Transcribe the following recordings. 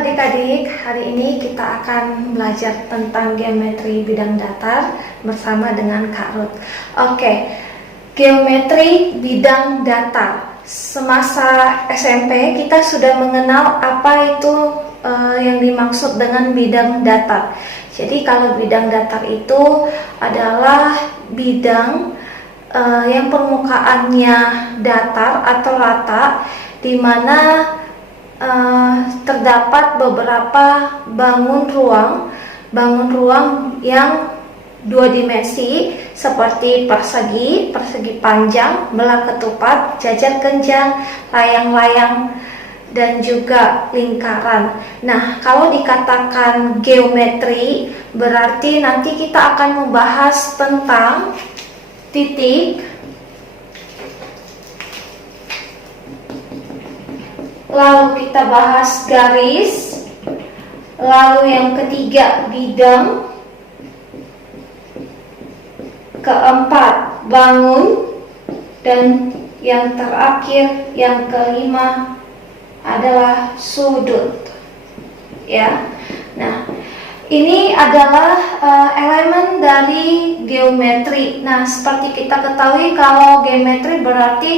adik-adik, hari ini kita akan belajar tentang geometri bidang datar bersama dengan Kak Ruth. Oke, geometri bidang datar. Semasa SMP kita sudah mengenal apa itu yang dimaksud dengan bidang datar. Jadi kalau bidang datar itu adalah bidang yang permukaannya datar atau rata, di mana terdapat beberapa bangun ruang yang dua dimensi seperti persegi panjang, belah ketupat, jajar genjang, layang-layang, dan juga lingkaran. Nah, kalau dikatakan geometri, berarti nanti kita akan membahas tentang titik, lalu kita bahas garis, lalu yang ketiga bidang, keempat bangun, dan yang terakhir, yang kelima adalah sudut. Ya, nah ini adalah elemen dari geometri. Nah, seperti kita ketahui kalau geometri berarti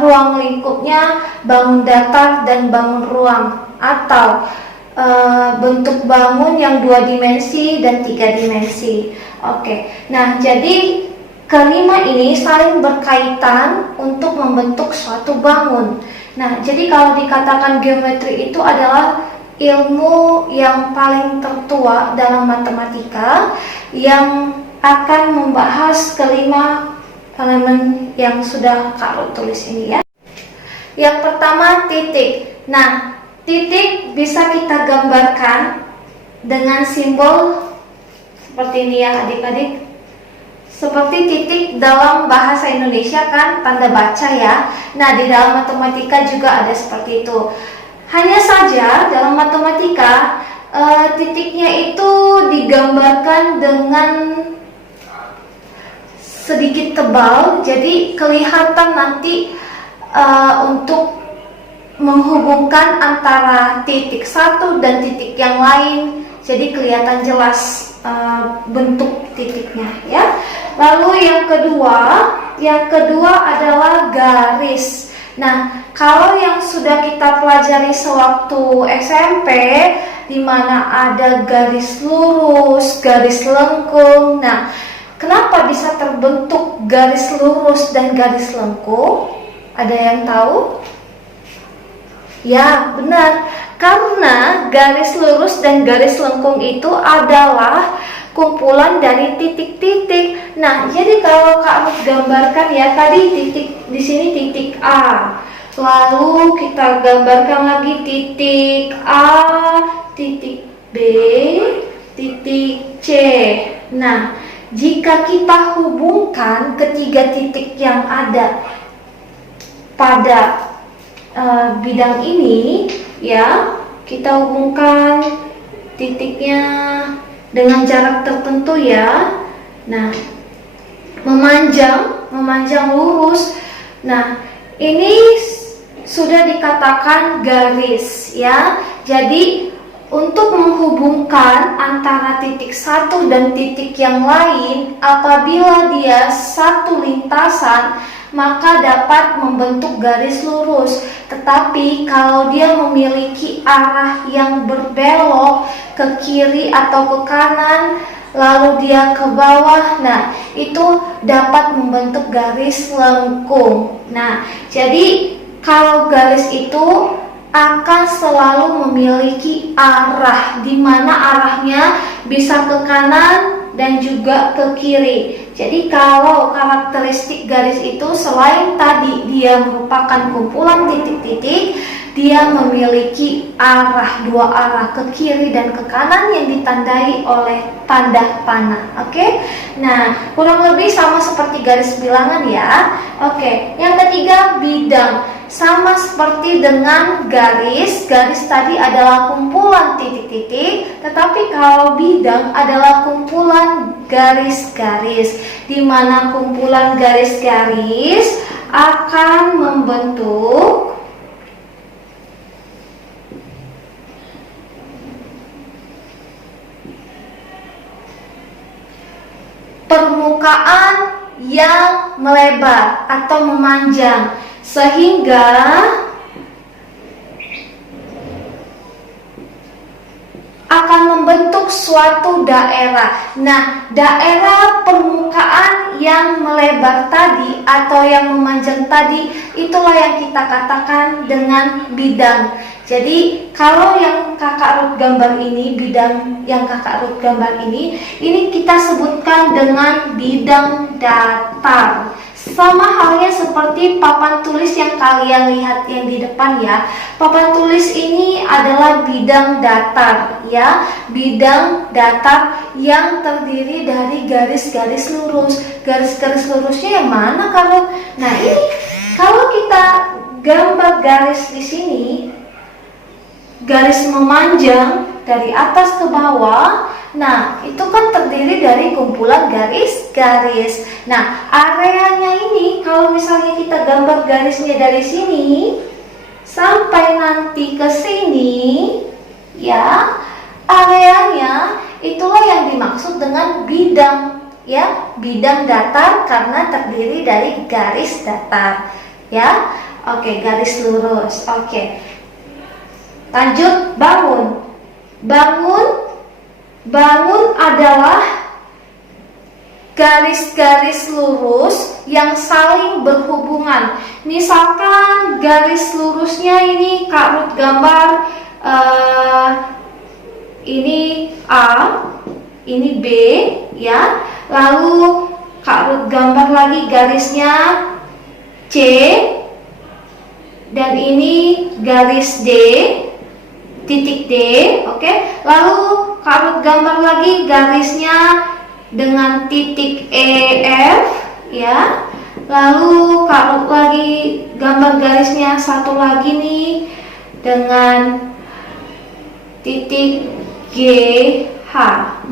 ruang lingkupnya bangun datar dan bangun ruang, atau bentuk bangun yang dua dimensi dan tiga dimensi. Oke, nah jadi kelima ini saling berkaitan untuk membentuk suatu bangun. Nah, jadi kalau dikatakan geometri itu adalah ilmu yang paling tertua dalam matematika yang akan membahas kelima elemen yang sudah Kak Ruth tulis ini ya. Yang pertama titik. Nah, titik bisa kita gambarkan dengan simbol seperti ini ya adik-adik. Seperti titik dalam bahasa Indonesia kan tanda baca ya. Nah, di dalam matematika juga ada seperti itu. Hanya saja dalam matematika titiknya itu digambarkan dengan sedikit tebal, jadi kelihatan nanti untuk menghubungkan antara titik satu dan titik yang lain, jadi kelihatan jelas bentuk titiknya ya. Lalu yang kedua adalah garis. Nah, kalau yang sudah kita pelajari sewaktu SMP, di mana ada garis lurus, garis lengkung. Nah, kenapa bisa terbentuk garis lurus dan garis lengkung? Ada yang tahu? Ya, benar. Karena garis lurus dan garis lengkung itu adalah kumpulan dari titik-titik. Nah, jadi kalau Kak Ruth gambarkan ya, tadi titik di sini titik A. Lalu kita gambarkan lagi titik A, titik B, titik C. Nah, jika kita hubungkan ketiga titik yang ada pada bidang ini ya, kita hubungkan titiknya dengan jarak tertentu ya. Nah, memanjang lurus. Nah, ini sudah dikatakan garis ya. Jadi untuk menghubungkan antara titik satu dan titik yang lain, apabila dia satu lintasan, maka dapat membentuk garis lurus. Tetapi kalau dia memiliki arah yang berbelok ke kiri atau ke kanan, lalu dia ke bawah, nah itu dapat membentuk garis lengkung. Nah, jadi kalau garis itu akan selalu memiliki arah, di mana arahnya bisa ke kanan dan juga ke kiri. Jadi kalau karakteristik garis itu selain tadi dia merupakan kumpulan titik-titik, dia memiliki dua arah, ke kiri dan ke kanan, yang ditandai oleh tanda panah. Oke? Nah, kurang lebih sama seperti garis bilangan ya. Oke, yang ketiga bidang. Sama seperti dengan garis tadi adalah kumpulan titik-titik, tetapi kalau bidang adalah kumpulan garis-garis, di mana kumpulan garis-garis akan membentuk permukaan yang melebar atau memanjang sehingga akan membentuk suatu daerah. Nah, daerah permukaan yang melebar tadi atau yang memanjang tadi, itulah yang kita katakan dengan bidang. Jadi, kalau yang kakak Ruth gambar ini, bidang yang kakak Ruth gambar ini kita sebutkan dengan bidang datar. Sama halnya seperti papan tulis yang kalian lihat yang di depan ya. Papan tulis ini adalah bidang datar ya. Bidang datar yang terdiri dari garis-garis lurus. Garis-garis lurusnya yang mana kalau? Nah, ini kalau kita gambar garis di sini, garis memanjang dari atas ke bawah. Nah, itu kan terdiri dari kumpulan garis-garis. Nah, areanya ini kalau misalnya kita gambar garisnya dari sini sampai nanti ke sini, ya, areanya itulah yang dimaksud dengan bidang, ya, bidang datar karena terdiri dari garis datar, ya. Oke, garis lurus. Oke. Lanjut, bangun. Bangun adalah garis-garis lurus yang saling berhubungan. Misalkan garis lurusnya ini Kak Ruth gambar ini A, ini B, ya. Lalu Kak Ruth gambar lagi garisnya C, dan ini garis D, titik D, oke. Lalu Kak Ruth gambar lagi garisnya dengan titik EF, ya. Lalu Kak Ruth lagi gambar garisnya satu lagi nih dengan titik GH.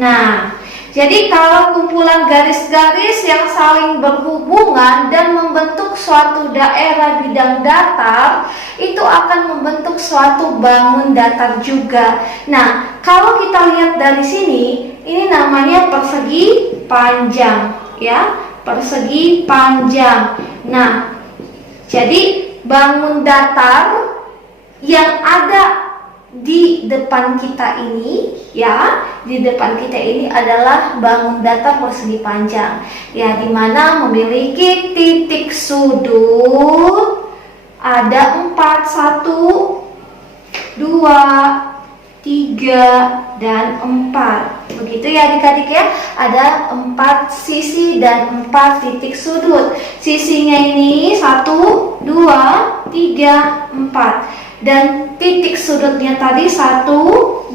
Nah, jadi kalau kumpulan garis-garis yang saling berhubungan dan membentuk suatu daerah bidang datar, itu akan membentuk suatu bangun datar juga. Nah, kalau kita lihat dari sini, ini namanya persegi panjang, ya, persegi panjang. Nah, jadi bangun datar yang ada di depan kita ini, ya, di depan kita ini adalah bangun datar persegi panjang, ya, dimana memiliki titik sudut ada 4, 1, 2, 3, dan 4. Begitu ya adik-adik ya, ada 4 sisi dan 4 titik sudut. Sisinya ini 1, 2, 3, 4. Dan titik sudutnya tadi 1,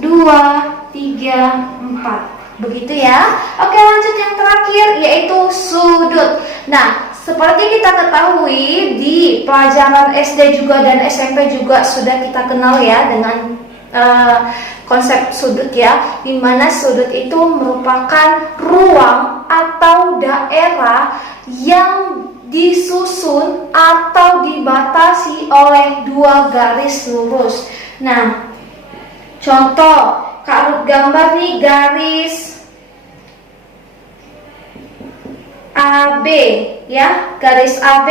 2, 3, 4. Begitu ya. Oke, lanjut yang terakhir yaitu sudut. Nah, seperti kita ketahui di pelajaran SD juga dan SMP juga sudah kita kenal ya dengan konsep sudut ya, di mana sudut itu merupakan ruang atau daerah yang disusun atau dibatasi oleh dua garis lurus. Nah, contoh Kak Ruth gambar nih garis AB ya, garis AB.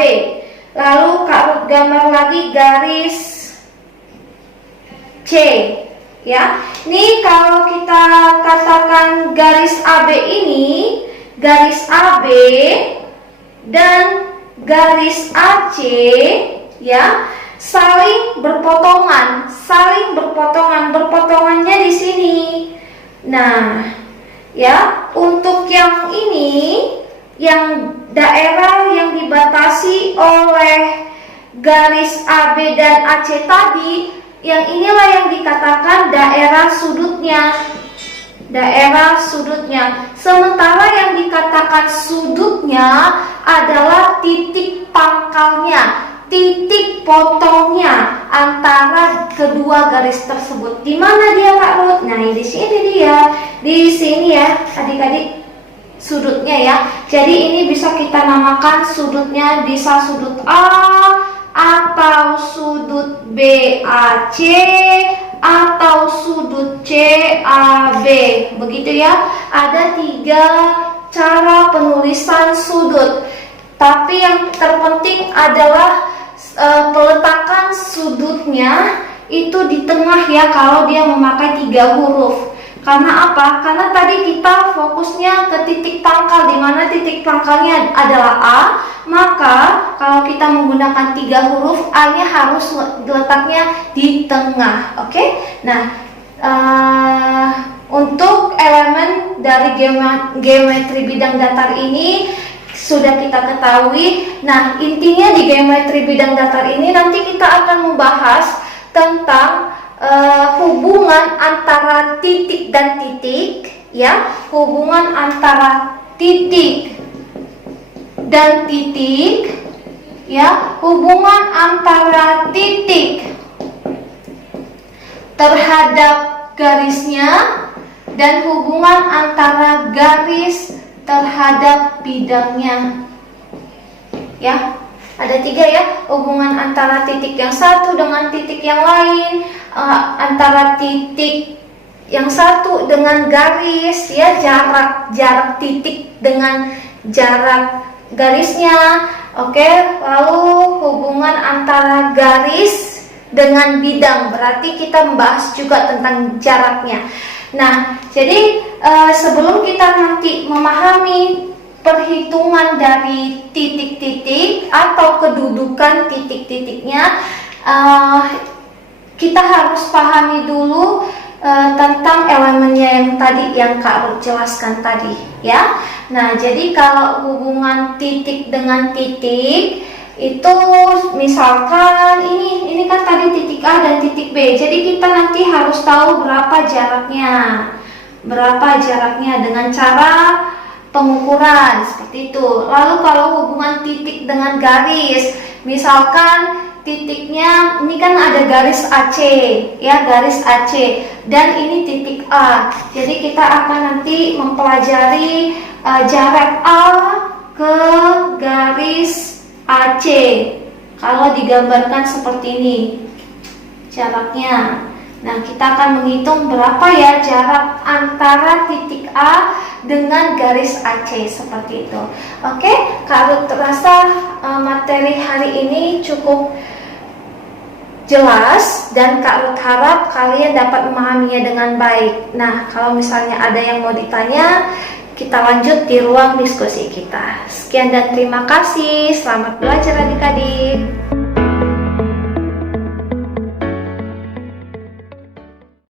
Lalu Kak Ruth gambar lagi garis C ya. Ini kalau kita katakan garis AB ini, garis AB dan garis AC ya saling berpotongan, berpotongannya di sini. Nah, ya, untuk yang ini, yang daerah yang dibatasi oleh garis AB dan AC tadi, yang inilah yang dikatakan daerah sudutnya. Sementara yang dikatakan sudutnya adalah titik pangkalnya, titik potongnya antara kedua garis tersebut. Di mana dia Kak Ruth? Nah, di sini dia. Di sini ya, adik-adik, sudutnya ya. Jadi ini bisa kita namakan sudutnya bisa sudut A atau sudut BAC atau sudut CAB. Begitu ya. Ada 3 cara penulisan sudut. Tapi yang terpenting adalah peletakan sudutnya itu di tengah ya kalau dia memakai 3 huruf. Karena apa? Karena tadi kita fokusnya ke titik pangkal, di mana titik pangkalnya adalah A. Maka kalau kita menggunakan 3 huruf, A-nya harus letaknya di tengah. Oke? Nah, untuk elemen dari geometri bidang datar ini sudah kita ketahui. Nah, intinya di geometri bidang datar ini nanti kita akan membahas tentang hubungan antara titik dan titik, ya, hubungan antara titik dan titik, ya, hubungan antara titik terhadap garisnya dan hubungan antara garis terhadap bidangnya, ya. Ada 3 ya, hubungan antara titik yang satu dengan titik yang lain, antara titik yang satu dengan garis, ya, jarak titik dengan jarak garisnya. Oke, lalu hubungan antara garis dengan bidang, berarti kita membahas juga tentang jaraknya. Nah, jadi sebelum kita nanti memahami perhitungan dari titik-titik atau kedudukan titik-titiknya, kita harus pahami dulu tentang elemennya yang tadi yang Kak Ruth jelaskan tadi, ya. Nah, jadi kalau hubungan titik dengan titik itu misalkan ini kan tadi titik A dan titik B. Jadi kita nanti harus tahu berapa jaraknya dengan cara pengukuran seperti itu. Lalu kalau hubungan titik dengan garis, misalkan titiknya ini kan ada garis AC, ya, garis AC, dan ini titik A. Jadi kita akan nanti mempelajari jarak A ke garis AC. Kalau digambarkan seperti ini jaraknya. Nah, kita akan menghitung berapa ya jarak antara titik A dengan garis AC seperti itu. Oke, kalau terasa materi hari ini cukup jelas dan Kak Ruth harap kalian dapat memahaminya dengan baik. Nah, kalau misalnya ada yang mau ditanya, kita lanjut di ruang diskusi kita. Sekian dan terima kasih. Selamat belajar adik-adik.